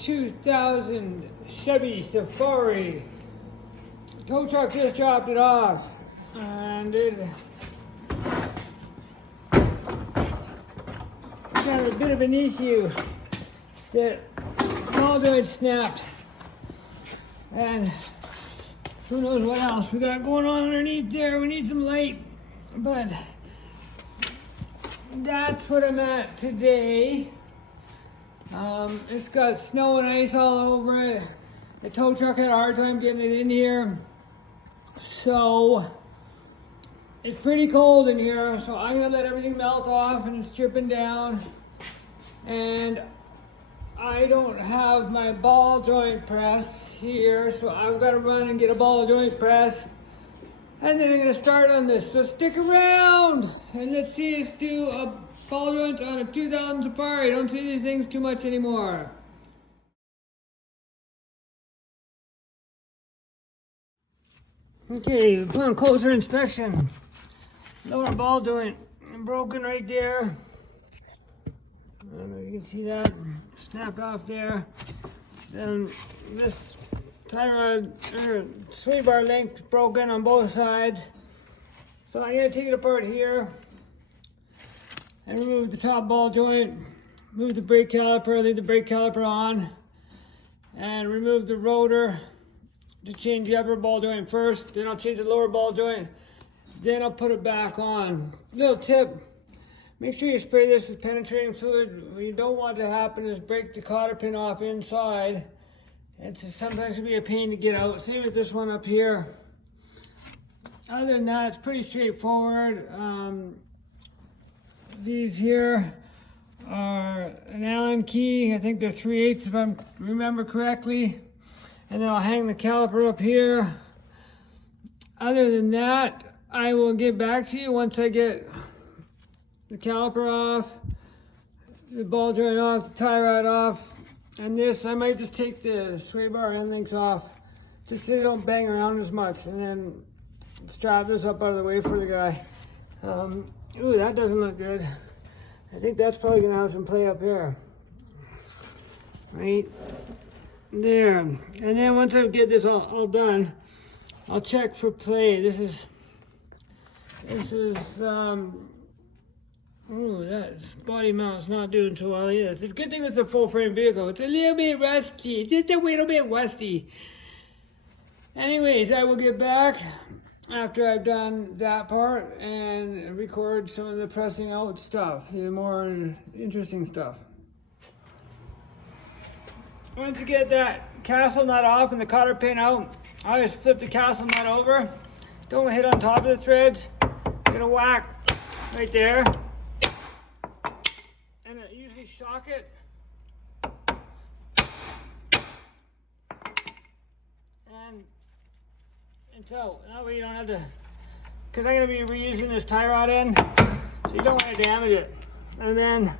2000 Chevy Safari. Tow truck just dropped it off, and it got a bit of an issue. The ball joint snapped, and who knows what else we got going on underneath there. We need some light, but that's what I'm at today. It's got snow and ice all over it. The tow truck had a hard time getting it in here, so it's pretty cold in here. So I'm gonna let everything melt off, and it's dripping down. And I don't have my ball joint press here, so I've got to run and get a ball joint press, and then I'm going to start on this. So stick around and let's see us do a ball joint on a 2000 Safari. Don't see these things too much anymore. Okay, upon closer inspection, lower ball joint broken right there. I don't know if you can see that, snapped off there. And this tie rod, sway bar link broken on both sides. So I'm gonna take it apart here and remove the top ball joint, move the brake caliper, leave the brake caliper on, and remove the rotor to change the upper ball joint first. Then I'll change the lower ball joint. Then I'll put it back on. Little tip. Make sure you spray this with penetrating fluid. What you don't want to happen is break the cotter pin off inside. Sometimes it can be a pain to get out. Same with this one up here. Other than that, it's pretty straightforward. These here are an Allen key. I think they're 3/8 if I remember correctly. And then I'll hang the caliper up here. Other than that, I will get back to you once I get the caliper off, the ball joint off, the tie rod off, and this, I might just take the sway bar end links off, just so they don't bang around as much, and then strap this up out of the way for the guy. Ooh, that doesn't look good. I think that's probably gonna have some play up here. Right there. And then once I get this all done, I'll check for play. This is ooh, that body mount's not doing so well either. It's a good thing it's a full frame vehicle. It's a little bit rusty, just a little bit rusty. Anyways, I will get back after I've done that part and record some of the pressing out stuff, the more interesting stuff. Once you get that castle nut off and the cotter pin out, I just flip the castle nut over. Don't hit on top of the threads. You're gonna whack right there. And I usually shock it. And so that way you don't have to, because I'm going to be reusing this tie rod end, so you don't want to damage it. And then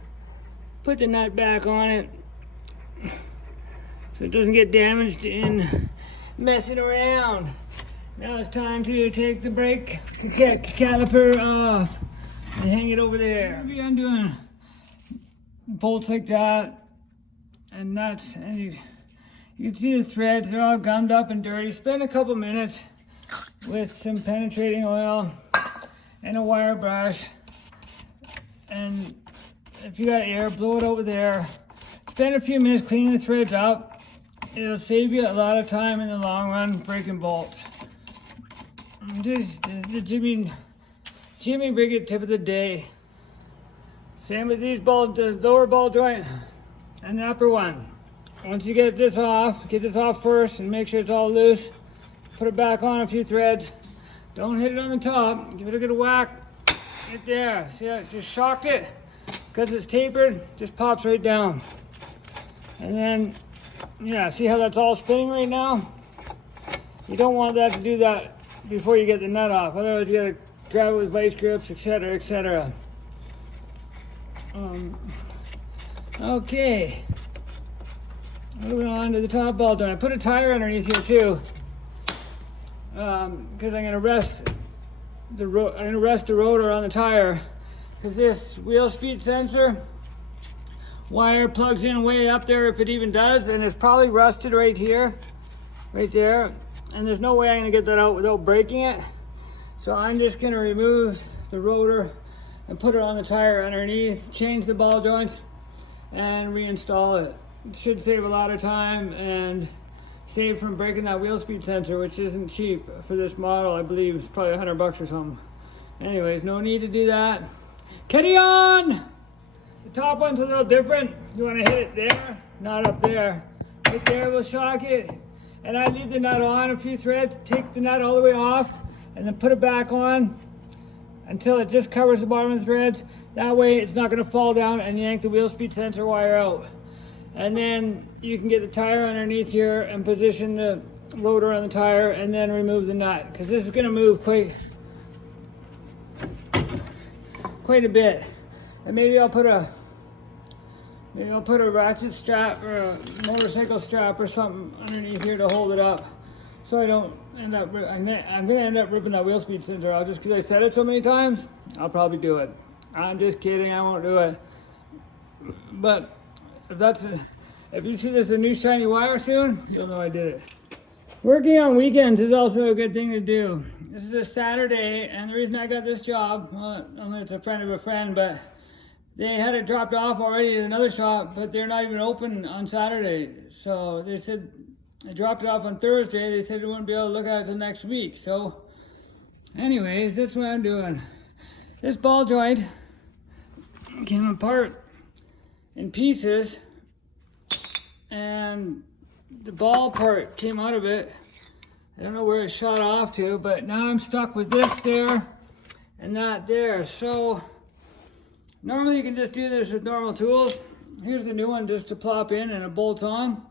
put the nut back on it so it doesn't get damaged in messing around. Now it's time to take the brake caliper off and hang it over there. I'm doing bolts like that and nuts, and you can see the threads, they're all gummed up and dirty. Spend a couple minutes with some penetrating oil and a wire brush, and if you got air, blow it over there. Spend a few minutes cleaning the threads up. It'll save you a lot of time in the long run breaking bolts. Just the Jimi-rig tip of the day. Same with these bolts, the lower ball joint and the upper one. Once you get this off first and make sure it's all loose. Put it back on a few threads. Don't hit it on the top. Give it a good whack right there. See, I just shocked it. Because it's tapered, just pops right down. And then, yeah, see how that's all spinning right now? You don't want that to do that before you get the nut off. Otherwise you gotta grab it with vice grips, etc., etc. Okay. Moving on to the top ball joint. I put a tire underneath here too, because I'm gonna rest the rotor on the tire, because this wheel speed sensor wire plugs in way up there, if it even does, and it's probably rusted right here, right there, and there's no way I'm gonna get that out without breaking it. So I'm just gonna remove the rotor and put it on the tire underneath, change the ball joints, and reinstall it. It should save a lot of time and save from breaking that wheel speed sensor, which isn't cheap for this model. I believe it's probably $100 or something. Anyways, no need to do that. Carry on! The top one's a little different. You want to hit it there, not up there. Right there will shock it. And I leave the nut on a few threads, take the nut all the way off, and then put it back on until it just covers the bottom of the threads. That way it's not going to fall down and yank the wheel speed sensor wire out. And then you can get the tire underneath here and position the rotor on the tire and then remove the nut, because this is going to move quite a bit. And maybe I'll put a ratchet strap or a motorcycle strap or something underneath here to hold it up, so I don't end up. I'm gonna end up ripping that wheel speed sensor out just because I said it so many times. I'll probably do it. I'm just kidding. I won't do it. But if you see this as a new shiny wire soon, you'll know I did it. Working on weekends is also a good thing to do. This is a Saturday, and the reason I got this job, well, I mean, it's a friend of a friend, but they had it dropped off already at another shop, but they're not even open on Saturday. So they said, I dropped it off on Thursday. They said they wouldn't be able to look at it until next week. So anyways, that's what I'm doing. This ball joint came apart in pieces, and the ball part came out of it. I don't know where it shot off to, but now I'm stuck with this there and that there. So normally you can just do this with normal tools. Here's the new one just to plop in and it bolts on.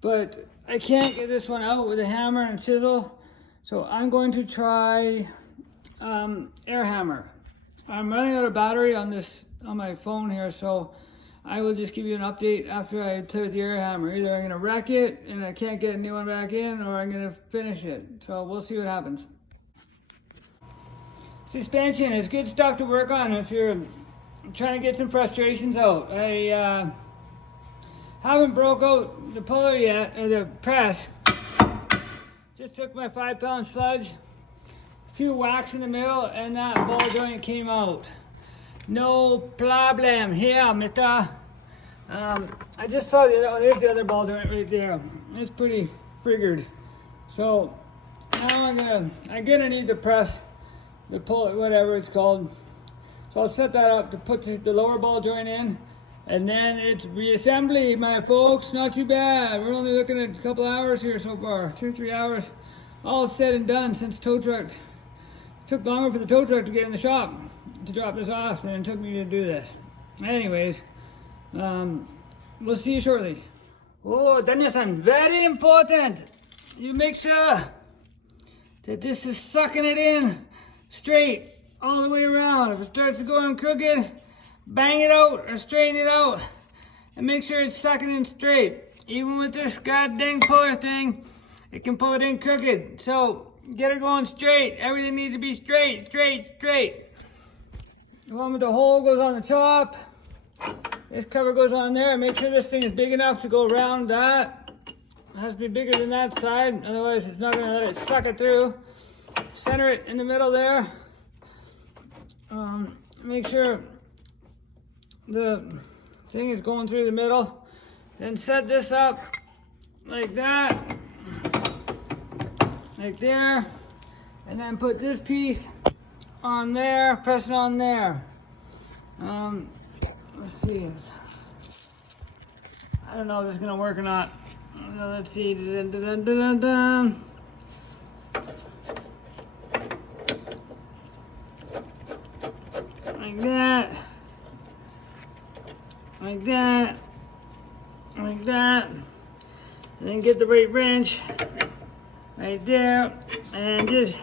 But I can't get this one out with a hammer and chisel. So I'm going to try air hammer. I'm running out of battery on my phone here, so I will just give you an update after I play with the air hammer. Either I'm gonna wreck it and I can't get a new one back in, or I'm gonna finish it. So we'll see what happens. Suspension is good stuff to work on if you're trying to get some frustrations out. I haven't broke out the puller yet, or the press. Just took my 5-pound sludge, a few whacks in the middle, and that ball joint came out. No problem here, mister. I just saw there's the other ball joint right there. It's pretty figured. So now I'm gonna need the press, the pull, whatever it's called. So I'll set that up to put the lower ball joint in, and then it's reassembly, my folks. Not too bad. We're only looking at a couple hours here so far, 2 or 3 hours. All said and done since tow truck. It took longer for the tow truck to get in the shop to drop this off than it took me to do this. Anyways, we'll see you shortly. Oh, Daniel-san, very important. You make sure that this is sucking it in straight all the way around. If it starts going crooked, bang it out or straighten it out, and make sure it's sucking in straight. Even with this goddamn puller thing, it can pull it in crooked. So get it going straight. Everything needs to be straight, straight, straight. The one with the hole goes on the top. This cover goes on there. Make sure this thing is big enough to go around that. It has to be bigger than that side, otherwise it's not gonna let it suck it through. Center it in the middle there. Make sure the thing is going through the middle. Then set this up like that, like there, and then put this piece on there, press it on there. Let's see. I don't know if it's gonna work or not. Let's see. Dun, dun, dun, dun, dun. Like that. Like that. Like that. And then get the right wrench right there and just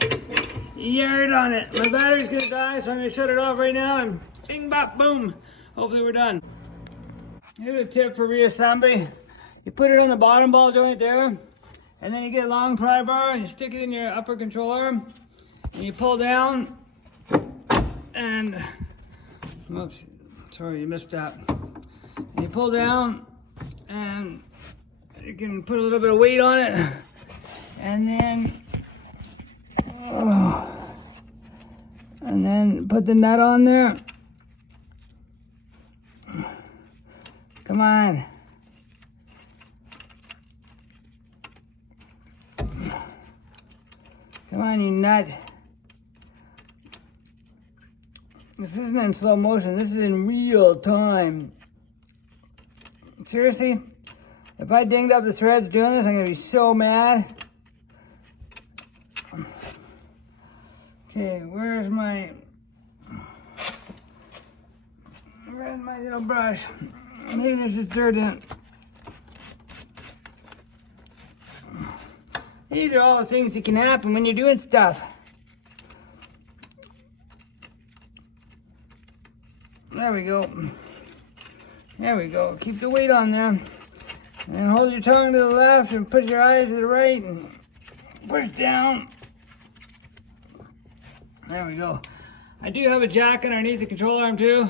yard on it. My battery's gonna die, so I'm gonna shut it off right now and bing bop boom. Hopefully we're done. Here's a tip for reassembly. You put it on the bottom ball joint there, and then you get a long pry bar and you stick it in your upper controller, and you pull down, and oops, sorry you missed that. You pull down and you can put a little bit of weight on it, and then put the nut on there. Come on. Come on, you nut. This isn't in slow motion, this is in real time. Seriously? If I dinged up the threads doing this, I'm gonna be so mad. Okay, where's my little brush? Maybe there's a third in it. These are all the things that can happen when you're doing stuff. There we go. There we go. Keep the weight on there. And hold your tongue to the left and put your eyes to the right and push down. There we go. I do have a jack underneath the control arm too.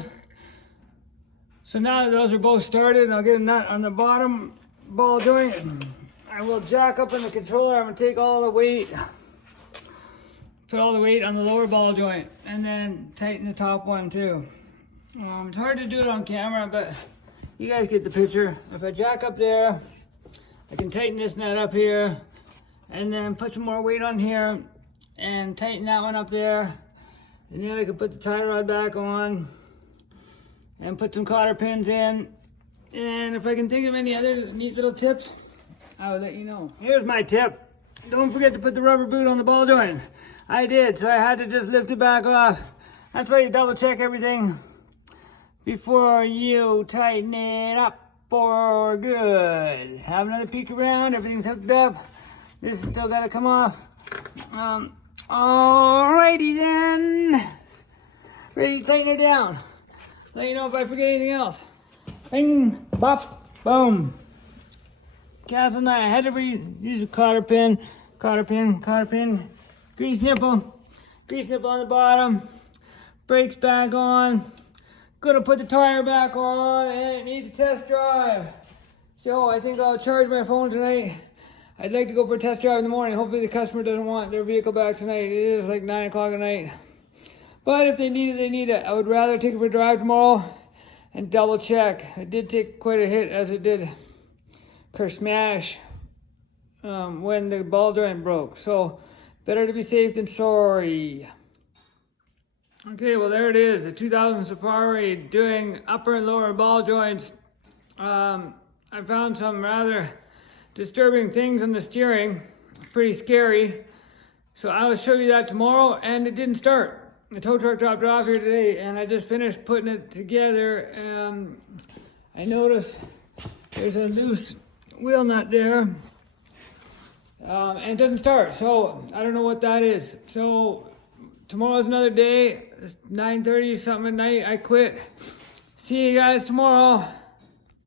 So now that those are both started, I'll get a nut on the bottom ball joint. I will jack up in the control arm and take all the weight. Put all the weight on the lower ball joint and then tighten the top one too. It's hard to do it on camera, but you guys get the picture. If I jack up there, I can tighten this nut up here and then put some more weight on here and tighten that one up there. And then I can put the tie rod back on and put some cotter pins in. And if I can think of any other neat little tips, I will let you know. Here's my tip. Don't forget to put the rubber boot on the ball joint. I did, so I had to just lift it back off. That's why you double check everything before you tighten it up for good. Have another peek around, everything's hooked up. This has still gotta come off. Alrighty then. Ready to tighten it down. Let you know if I forget anything else. Bing, bop, boom. Castle nut, I had to use a cotter pin, grease nipple on the bottom, brakes back on. Gonna put the tire back on and it needs a test drive. So I think I'll charge my phone tonight. I'd like to go for a test drive in the morning. Hopefully the customer doesn't want their vehicle back tonight. It is like 9 o'clock at night. But if they need it, they need it. I would rather take it for a drive tomorrow and double check. It did take quite a hit as it did smash when the ball joint broke. So better to be safe than sorry. Okay, well there it is, the 2000 Safari doing upper and lower ball joints. I found some rather disturbing things on the steering, pretty scary. So I will show you that tomorrow, and it didn't start. The tow truck dropped it off here today, and I just finished putting it together. I noticed there's a loose wheel nut there, and it doesn't start. So I don't know what that is. So tomorrow's another day. It's 9:30 something at night. I quit. See you guys tomorrow.